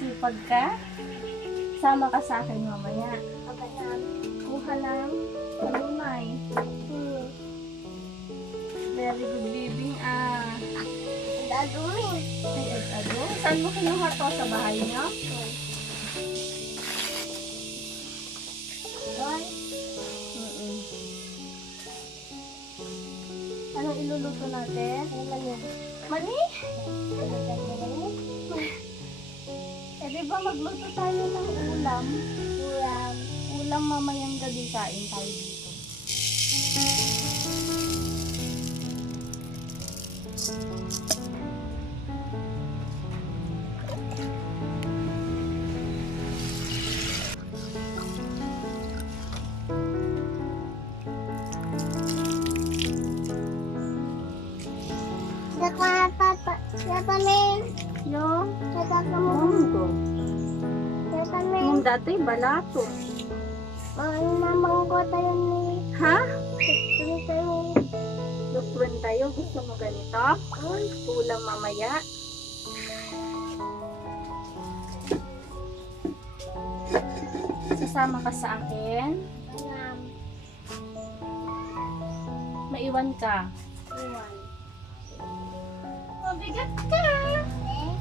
Sipag ka? Sama ka sa akin mamaya. Kuha ng malunay. Very good living Dadumi. Ay, ado. Saan mo kinuha to? Sa bahay niyo? Doon. Anong iluluto natin? Mani. Mani? Eh, di ba magluto tayo ng ulam? Ulam mamayang gabi, kain tayo dito. Yung? Munggo. Yung dati, balato. Ha? Lukwan tayo. Gusto mo ganito? Ulam mamaya. Sasama ka sa akin? Maiwan ka. Mabigat ka.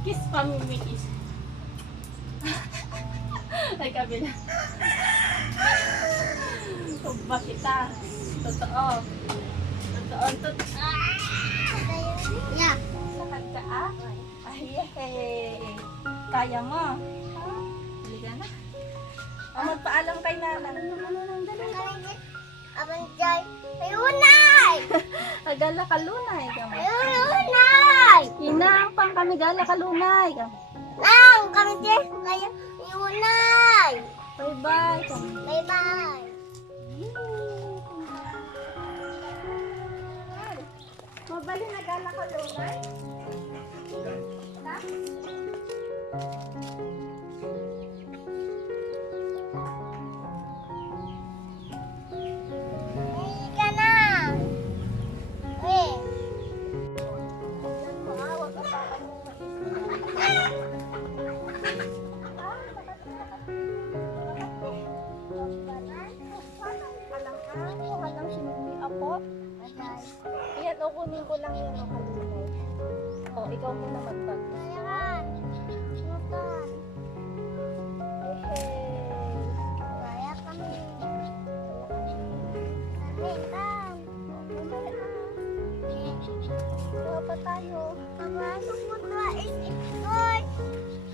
Kiss pa, Mimi, kiss. Ay, kabila. Tugba kita. Totoo. Totoo. Yeah. Sakad ka, ah? Ay, yay. Kaya mo. Halika na. Magpaalam kay nanay. Abanjay. Ayunay! Agala kalunay. Ayunay! Inang pang kami gala kalunay. Nang kami din ngayon. Ayunay! Bye-bye. Bye-bye. Mabali na gala kalunay. Ha? Ka na. Eh. Ayan, o kunin ko lang yung kalunay. O, ikaw muna magpag. Ayan. Bukan. Kaya kami. Kan. Kuha pa tayo. Napasok mo na isip-toy.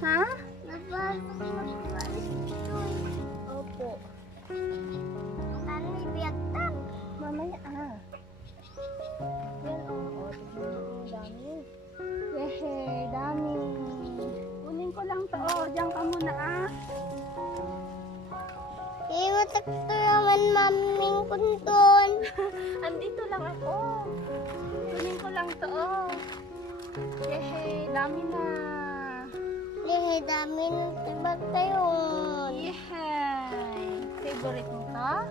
Ha? Napasok mo na isip-toy. Opo. Ano ibiyagtan? Mamaya, Yan, o. Tignan mo, dami. Yehey, dami. Kunin ko lang to, Diyan ka muna, Iwatak to naman maming kunton. Andito lang ako. Kunin ko lang to, Yehey, dami na. Lihe dami ng tibag tayo. Yehey. Favorite mo ka?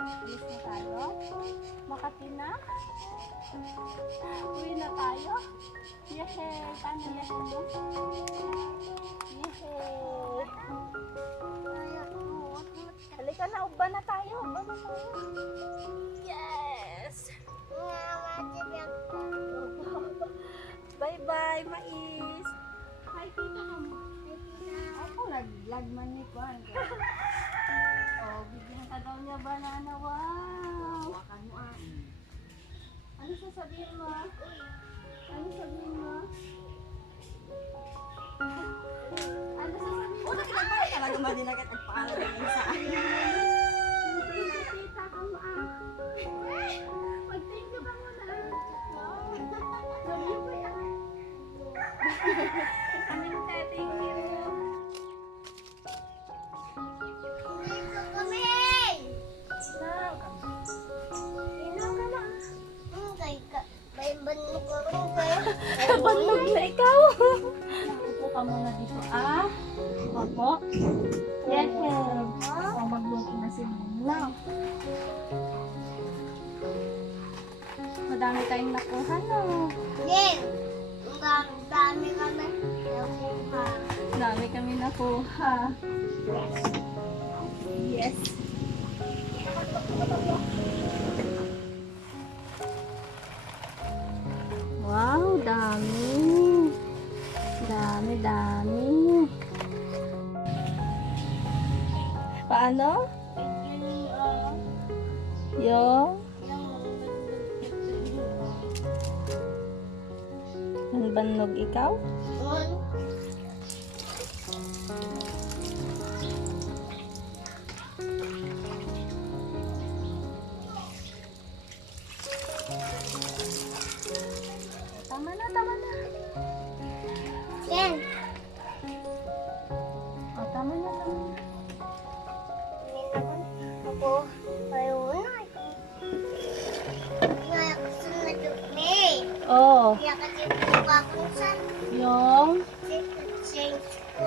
Alis na tayo? Makati na? Uwi na tayo? Yehey! Paano yehey mo? Yehey! Halika na, ugba na tayo! Ugba na tayo! Yes! Bye-bye, mais! Hi, tita ka mo! Ako, lag man ni Kwan. Oh, bigyan ka daw niya banana. Wow! Wakan mo Ano sasabihin mo? Ano sasabihin mo? Ano sasabihin mo? Talaga madinagat at paalam ng isa. Tita ka mo Mag-thank you ka muna. Love you po Ano thank you? Inom ka na. ka muna dito, ah. Opo. Yes, o, magluto na si Nina. Madami tayong nakuha, no? Din. Ang dami kami nakuha. Dami kami nakuha. Yes. Wow, dami. Dami, dami. Paano? Yung? Nanbanog ikaw? Tama na, tama na. Yan. O, tama na, tama na. Ako, ayun na. Kaya kasi nag-play. Oh, Kaya kasi buka ko sa yung? change ko.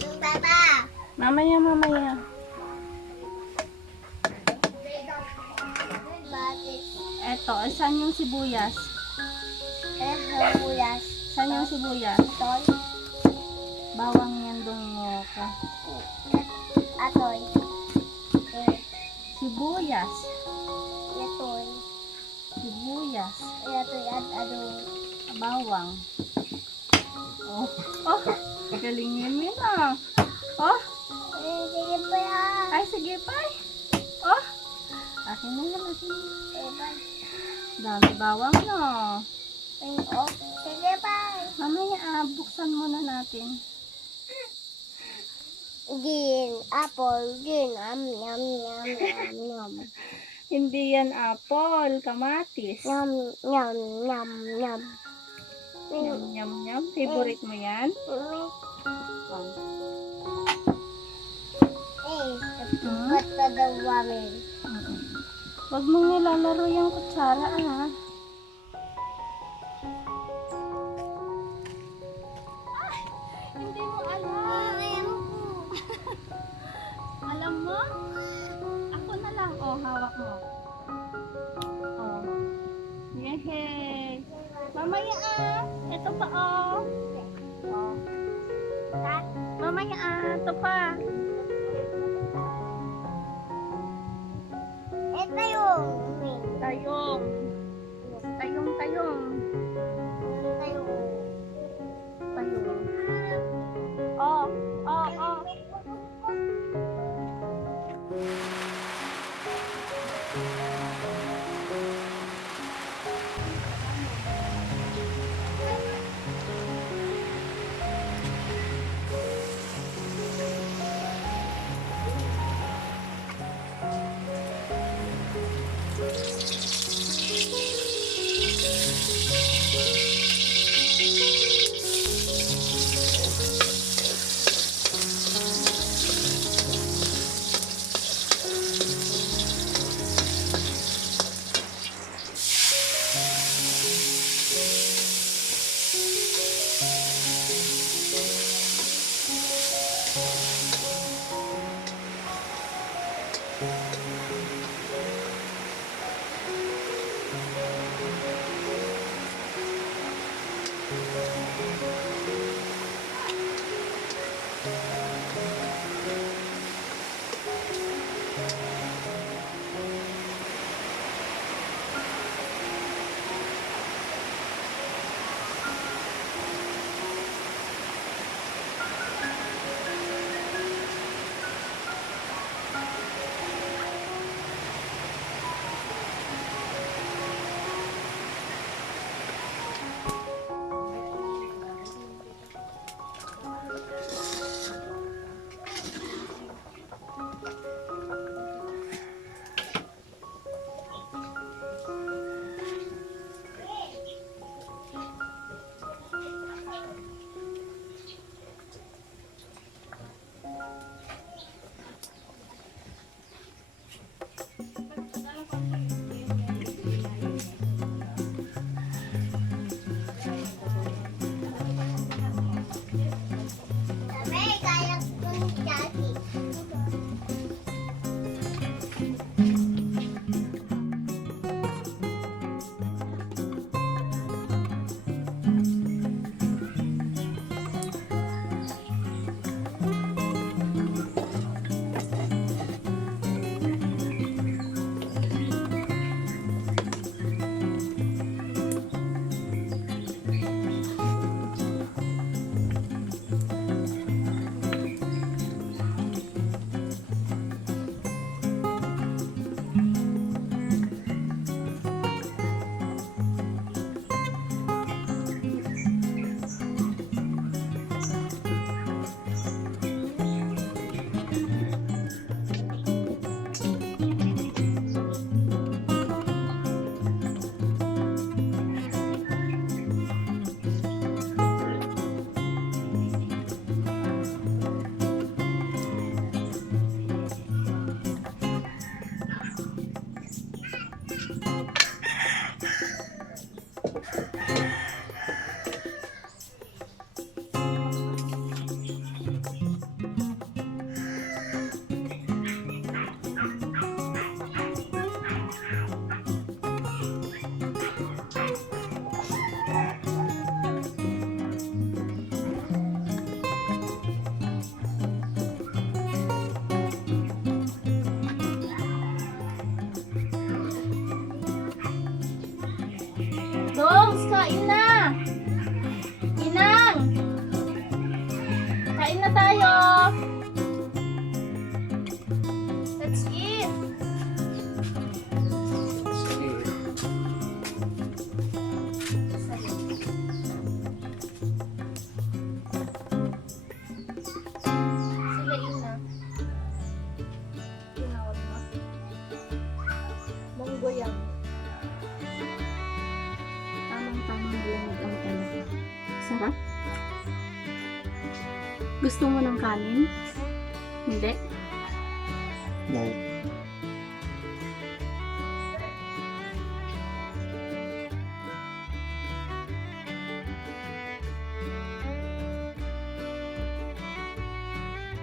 Yung baba. Mamaya, mamaya. Bakit? Eto, saan yung sibuyas? Habuyas. Saan yung sibuyas? Atoy. Bawang yan dungo ka. Atoy. Sibuyas. Atoy. Sibuyas. Atoy at adoy. Bawang. Oh, oh, galingin mo na. Oh, Sige pa yan. ay sige pa. Oh, akin na yan, akin na. Dami bawang, no? Sige pa. Mamaya, buksan muna natin. Green apple. Green. Yum, yum, yum, yum, yum. Hindi yan apple, kamatis. Yum, yum, yum, yum. Yum, yum, yum. Favorite mo yan? Ba't na daw namin? Huwag mong nilalaro yung kutsara, ah. Hindi mo alam. Alam mo? Ako na lang. Oh, hawak mo. Oh. Yehey. Mamaya, ah. Ito pa, oh. Oh. Mamaya, ah. Ito pa. Ito yung Tayong. Tayong, tayong. Tayong. Tayong. Oh, oh, oh. Gusto mo ng kanin? Hindi? Dahil